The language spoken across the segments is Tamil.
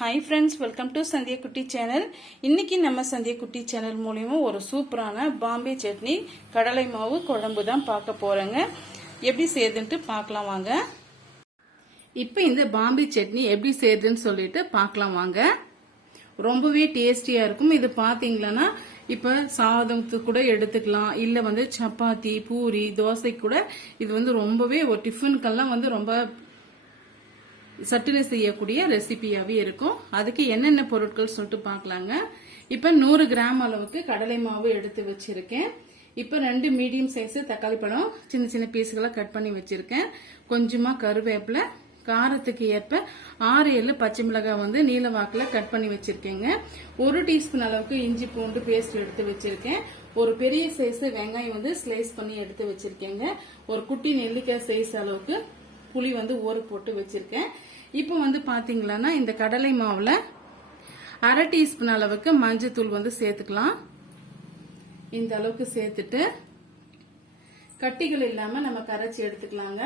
Hi friends welcome to Sandhya குட்டி சேனல் இன்னைக்கு நம்ம சந்திய குட்டி சேனல் மூலியமா ஒரு சூப்பரான பாம்பே சட்னி கடலை மாவு குழம்பு தான் பார்க்க போறேங்க. எப்படி செய்யுதுன்ட்டு பார்க்கலாம் வாங்க. இப்போ இந்த பாம்பே சட்னி எப்படி செய்யுதுன்னு சொல்லிட்டு பார்க்கலாம் வாங்க. ரொம்பவே டேஸ்டியா இருக்கும். இது பாத்தீங்களன்னா இப்போ சாதத்துக்கு கூட எடுத்துக்கலாம். இல்லை வந்து சப்பாத்தி பூரி தோசை கூட இது வந்து ரொம்பவே ஒரு டிஃபனுக்கெல்லாம் வந்து ரொம்ப சட்டில் செய்யக்கூடிய ரெசிபியாவே இருக்கும். அதுக்கு என்னென்ன பொருட்கள் சொல்லிட்டு பார்க்கலாங்க. இப்ப நூறு கிராம் அளவுக்கு கடலை மாவு எடுத்து வச்சிருக்கேன். இப்ப ரெண்டு மீடியம் சைஸ் தக்காளி பழம் சின்ன சின்ன பீஸுகளா கட் பண்ணி வச்சிருக்கேன். கொஞ்சமா கருவேப்பிலை காரத்துக்கு ஏற்ப ஆறு ஏழு பச்சை மிளகாய் வந்து நீல வாக்குல கட் பண்ணி வச்சிருக்கேங்க. ஒரு டீஸ்பூன் அளவுக்கு இஞ்சி பூண்டு பேஸ்ட் எடுத்து வச்சிருக்கேன். ஒரு பெரிய சைஸ் வெங்காயம் வந்து ஸ்லைஸ் பண்ணி எடுத்து வச்சிருக்கேங்க. ஒரு குட்டி நெல்லிக்காய் சைஸ் அளவுக்கு புளி வந்து ஊற போட்டு வச்சிருக்கேன். இப்போ வந்து பாத்தீங்களன்னா இந்த கடலை மாவுல அரை டீஸ்பூன் அளவுக்கு மஞ்சத்தூள் வந்து சேர்த்துக்கலாம். இந்த அளவுக்கு சேர்த்துட்டு கட்டிகள் இல்லாம நம்ம கரைச்சி எடுத்துக்கலாங்க.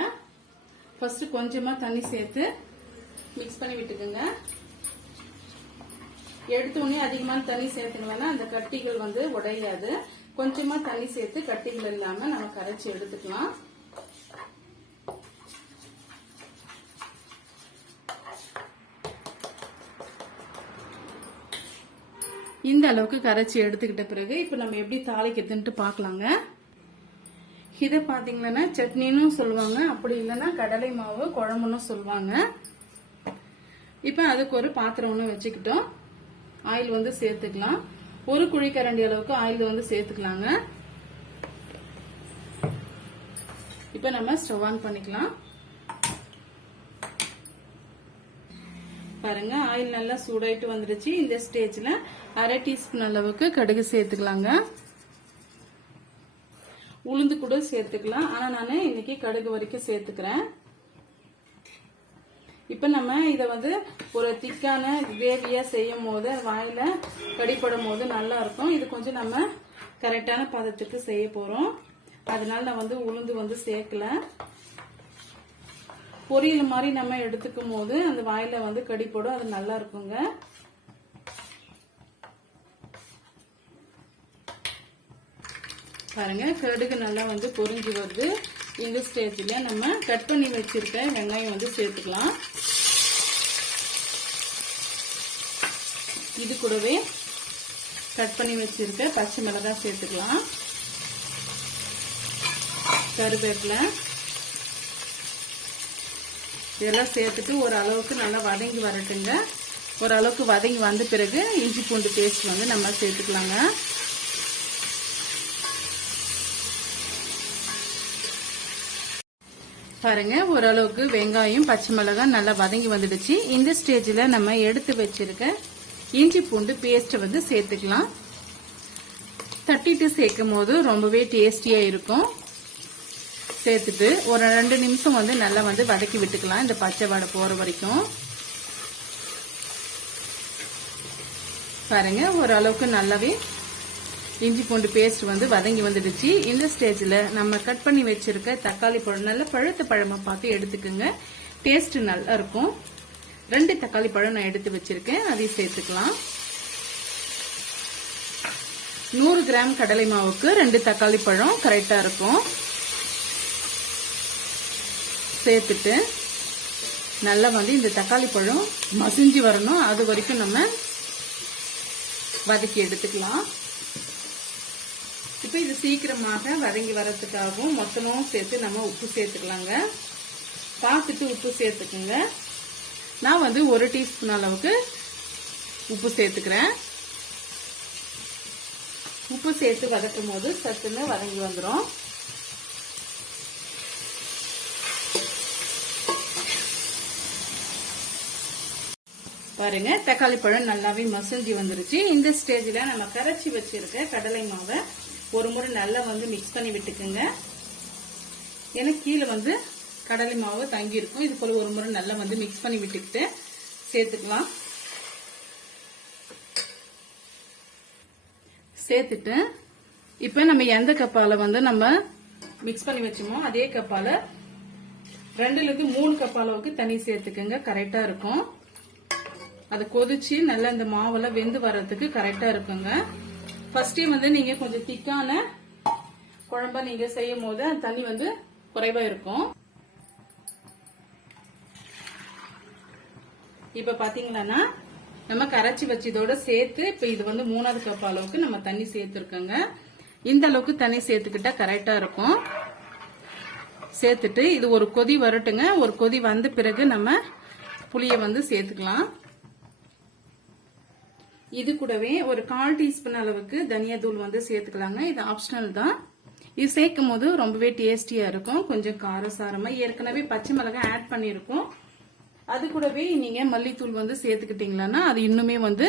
ஃபர்ஸ்ட் கொஞ்சமா தண்ணி சேர்த்து மிக்ஸ் பண்ணி விட்டுக்குங்க. எடுத்தோடனே அதிகமான தண்ணி சேர்த்துங்கன்னா அந்த கட்டிகள் வந்து உடையாது. கொஞ்சமா தண்ணி சேர்த்து கட்டிகள் இல்லாம நம்ம கரைச்சி எடுத்துக்கலாம். இந்த அளவுக்கு கரைச்சி எடுத்துக்கிட்ட பிறகு இப்போ நம்ம எப்படி தாளிக்கிறதுன்ட்டு பார்க்கலாங்க. இதை பார்த்தீங்கன்னா சட்னின்னு சொல்லுவாங்க. அப்படி இல்லைன்னா கடலை மாவு குழம்புன்னு சொல்லுவாங்க. இப்போ அதுக்கு ஒரு பாத்திரம் ஒன்று வச்சுக்கிட்டோம். ஆயில் வந்து சேர்த்துக்கலாம். ஒரு குழிக்கரண்டி அளவுக்கு ஆயில் வந்து சேர்த்துக்கலாங்க. இப்போ நம்ம ஸ்டவ் ஆன் பண்ணிக்கலாம். பாருங்க ஆயில் நல்லா சூடாயிட்டு வந்துருச்சு. இந்த ஸ்டேஜ்ல அரை டீஸ்பூன் அளவுக்கு கடுகு சேர்த்துக்கலாங்க. உளுந்து கூட சேர்த்துக்கலாம். ஆனா நான் இன்னைக்கு கடுகு வரைக்கும் சேர்த்துக்கிறேன். இப்ப நம்ம இத வந்து ஒரு திக்கான கிரேவியா செய்யும் போது வாயில கடிப்படும் போது நல்லா இருக்கும் இது கொஞ்சம் நம்ம கரெக்டான பதத்துக்கு செய்ய போறோம். அதனால நான் வந்து உளுந்து வந்து சேர்க்கல. பொரியல் மாதிரி நம்ம எடுத்துக்கும் போது அந்த வாயில வந்து கடிப்படும் அது நல்லா இருக்குங்க. பாருங்க கடுகு நல்லா வந்து பொரிஞ்சு வருது. இந்த ஸ்டேஜ்ல நம்ம கட் பண்ணி வச்சிருக்க வெங்காயம் வந்து சேர்த்துக்கலாம். இது கூடவே கட் பண்ணி வச்சிருக்க பச்சை மிளகாய் சேர்த்துக்கலாம். கருவேப்பிலை. இதெல்லாம் சேர்த்துட்டு ஒரு அளவுக்கு நல்லா வதங்கி வரட்டுங்க. ஒரு அளவுக்கு வதங்கி வந்த பிறகு இஞ்சி பூண்டு பேஸ்ட் வந்து நம்ம சேர்த்துக்கலாங்க. பாருங்க ஓரளவுக்கு வெங்காயம் பச்சை மிளகாய் நல்லா வதங்கி வந்துடுச்சு. இந்த ஸ்டேஜில் நம்ம எடுத்து வச்சிருக்க இஞ்சி பூண்டு பேஸ்ட்டை வந்து சேர்த்துக்கலாம். தட்டிட்டு சேர்க்கும் போது ரொம்பவே டேஸ்டியாக இருக்கும். சேர்த்துட்டு ஒரு ரெண்டு நிமிஷம் வந்து நல்லா வந்து வதக்கி விட்டுக்கலாம். இந்த பச்சை வடை போகிற வரைக்கும். பாருங்க ஓரளவுக்கு நல்லாவே இஞ்சி பூண்டு பேஸ்ட் வந்து வதங்கி வந்துடுச்சு. இந்த ஸ்டேஜில் நம்ம கட் பண்ணி வச்சிருக்க தக்காளி பழம் நல்ல பழுத்த பழமா பார்த்து எடுத்துக்கோங்க. டேஸ்ட் நல்லா இருக்கும். ரெண்டு தக்காளி பழம் நான் எடுத்து வச்சிருக்கேன். அதையும் சேர்த்துக்கலாம். நூறு கிராம் கடலை மாவுக்கு ரெண்டு தக்காளி பழம் கரெக்டாக இருக்கும். சேர்த்துட்டு நல்லா வந்து இந்த தக்காளி பழம் மசிஞ்சு வரணும். அது வரைக்கும் நம்ம வதக்கி எடுத்துக்கலாம். இப்போ இது சீக்கிரமாக வதங்கி வரத்துக்காகவும் மொத்தமும் சேர்த்து நம்ம உப்பு சேர்த்துக்கலாங்க. பார்த்துட்டு உப்பு சேர்த்துக்குங்க. நான் வந்து ஒரு டீஸ்பூன் அளவுக்கு உப்பு சேர்த்துக்கிறேன். உப்பு சேர்த்து வதக்கும் போது சத்துன்னு வதங்கி வந்துடும் பாருங்க தக்காளி பழம் நல்லாவே மசிஞ்சு வந்துருச்சு. இந்த ஸ்டேஜில் நம்ம கரைச்சி வச்சிருக்க கடலை மாவை ஒரு முறை நல்லா வந்து மிக்ஸ் பண்ணி விட்டுக்குங்க. ஏன்னா கீழே வந்து கடலை மாவு தங்கியிருக்கும். இது போல் ஒரு முறை நல்லா வந்து மிக்ஸ் பண்ணி விட்டுக்கிட்டு சேர்த்துக்கலாம். சேர்த்துட்டு இப்போ நம்ம எந்த கப்பால் வந்து நம்ம மிக்ஸ் பண்ணி வச்சோமோ அதே கப்பால் ரெண்டுலேருந்து மூணு கப் அளவுக்கு தண்ணி சேர்த்துக்கோங்க. கரெக்டாக இருக்கும். அது கொதிச்சு நல்லா இந்த மாவெல்லாம் வெந்து வர்றதுக்கு கரெக்டா இருக்குங்க. ஃபர்ஸ்ட் டைம் வந்து நீங்க கொஞ்சம் திக்கான குழம்ப நீங்க செய்யும் போது அந்த தண்ணி வந்து குறைவா இருக்கும். இப்ப பாத்தீங்களன்னா நம்ம கரைச்சி வச்சதோட சேர்த்து இப்ப இது வந்து மூணாவது கப் அளவுக்கு நம்ம தண்ணி சேர்த்துருக்கோங்க. இந்த அளவுக்கு தண்ணி சேர்த்துக்கிட்டா கரெக்டா இருக்கும். சேர்த்துட்டு இது ஒரு கொதி வரட்டுங்க. ஒரு கொதி வந்த பிறகு நம்ம புளிய வந்து சேர்த்துக்கலாம். இது கூடவே ஒரு கால் டீஸ்பூன் அளவுக்கு தனியா தூள் வந்து சேர்த்துக்கலாங்க. இது ஆப்ஷனல் தான். இது சேர்க்கும் போது ரொம்பவே டேஸ்டியா இருக்கும். கொஞ்சம் காரசாரமா ஏற்கனவே பச்சை மிளகாய் ஆட் பண்ணியிருக்கோம். அது கூடவே நீங்க மல்லித்தூள் வந்து சேர்த்துக்கிட்டீங்களா அது இன்னுமே வந்து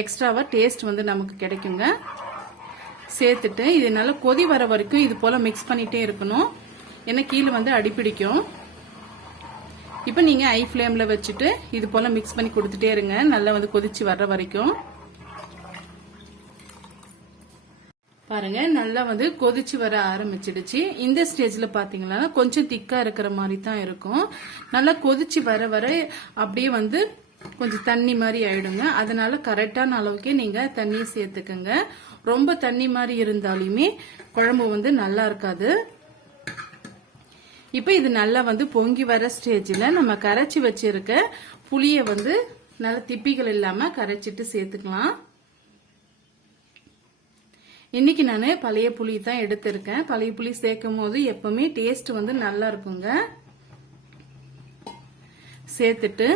எக்ஸ்ட்ராவா டேஸ்ட் வந்து நமக்கு கிடைக்குங்க. சேர்த்துட்டு இது நல்லா கொதி வர வரைக்கும் இது போல மிக்ஸ் பண்ணிட்டே இருக்கணும். ஏன்னா கீழே வந்து அடிப்பிடிக்கும் இப்போ நீங்க ஐ ஃப்ளேமில் வச்சுட்டு இது போல மிக்ஸ் பண்ணி கொடுத்துட்டே இருங்க. நல்லா வந்து கொதிச்சு வர்ற வரைக்கும். பாருங்க நல்லா வந்து கொதிச்சு வர ஆரம்பிச்சிடுச்சு. இந்த ஸ்டேஜ்ல பாத்தீங்கன்னா கொஞ்சம் திக்கா இருக்கிற மாதிரி தான் இருக்கும். நல்லா கொதிச்சு வர வர அப்படியே வந்து கொஞ்சம் தண்ணி மாதிரி ஆயிடுங்க. அதனால கரெக்டான அளவுக்கே நீங்க தண்ணியை சேர்த்துக்கங்க. ரொம்ப தண்ணி மாதிரி இருந்தாலுமே குழம்பு வந்து நல்லா இருக்காது. இப்போ இது நல்லா வந்து பொங்கி வர ஸ்டேஜில் நம்ம கரைச்சி வச்சிருக்க புளியை வந்து நல்ல திப்பிகள் இல்லாம கரைச்சிட்டு சேர்த்துக்கலாம். இன்னைக்கு நான் பழைய புளி தான் எடுத்திருக்கேன். பழைய புளி சேர்க்கும் போது எப்பவுமே டேஸ்ட் வந்து நல்லா இருக்குங்க. சேர்த்துட்டு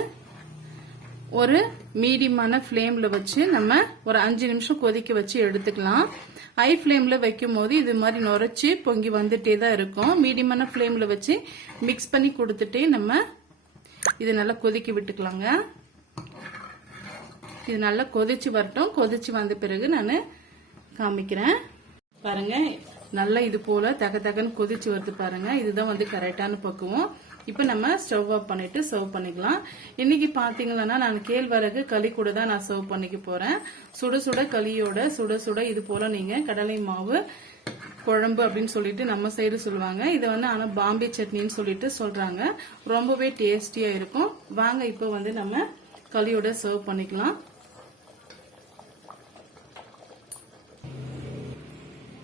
ஒரு மீடியமான ஃப்ளேம்ல வச்சு நம்ம ஒரு அஞ்சு நிமிஷம் கொதிக்க வச்சு எடுத்துக்கலாம். ஹை ஃப்ளேம்ல வைக்கும் போது இது மாதிரி நுரைச்சி பொங்கி வந்துட்டே தான் இருக்கும். மீடியமான ஃப்ளேம்ல வச்சு மிக்ஸ் பண்ணி கொடுத்துட்டே நம்ம இது நல்லா கொதிக்க விட்டுக்கலாங்க. இது நல்லா கொதிச்சு வரட்டும். கொதிச்சு வந்த பிறகு நான் காமிக்கிறேன். பாருங்க நல்லா இது போல தக தகன்னு கொதிச்சு வருது பாருங்க. இதுதான் வந்து கரெக்டான பக்குவம். இப்போ நம்ம ஸ்டவ் ஆஃப் பண்ணிட்டு சர்வ் பண்ணிக்கலாம். இன்னைக்கு பாத்தீங்கன்னா நான் கேழ்வரகு களி கூட தான் நான் சர்வ் பண்ணிக்க போறேன். சுட சுட களியோட சுட சுட இது போல நீங்க கடலை மாவு குழம்பு அப்படின்னு சொல்லிட்டு நம்ம சைடு சொல்லுவாங்க. இதை வந்து ஆனா பாம்பே சட்னின்னு சொல்லிட்டு சொல்றாங்க. ரொம்பவே டேஸ்டியா இருக்கும். வாங்க இப்போ வந்து நம்ம களியோட சர்வ் பண்ணிக்கலாம்.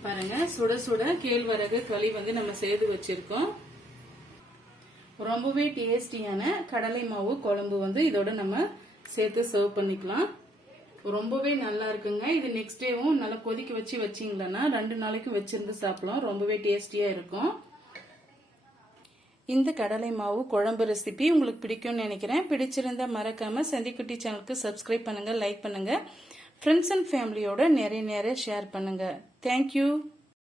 பாருங்க. சுட சுட கேழ்வரகு களி வந்து நம்ம சேர்த்து வச்சிருக்கோம். ரொம்பவே டேஸ்டியான கடலை மாவு குழம்பு வந்து இதோட நம்ம சேர்த்து சர்வ் பண்ணிக்கலாம். ரொம்பவே நல்லா இருக்குங்க. இது நெக்ஸ்ட் டேவும் நல்லா கொதிக்க வச்சு வச்சிங்களன்னா ரெண்டு நாளைக்கும் வச்சிருந்து சாப்பிடலாம். ரொம்பவே டேஸ்டியா இருக்கும். இந்த கடலை மாவு குழம்பு ரெசிபி உங்களுக்கு பிடிக்கும்னு நினைக்கிறேன். பிடிச்சிருந்தா மறக்காம சந்திக்குட்டி சேனலுக்கு சப்ஸ்கிரைப் பண்ணுங்க லைக் பண்ணுங்க. ஃப்ரெண்ட்ஸ் அண்ட் ஃபேமிலியோட நிறைய நிறைய ஷேர் பண்ணுங்க. Thank you.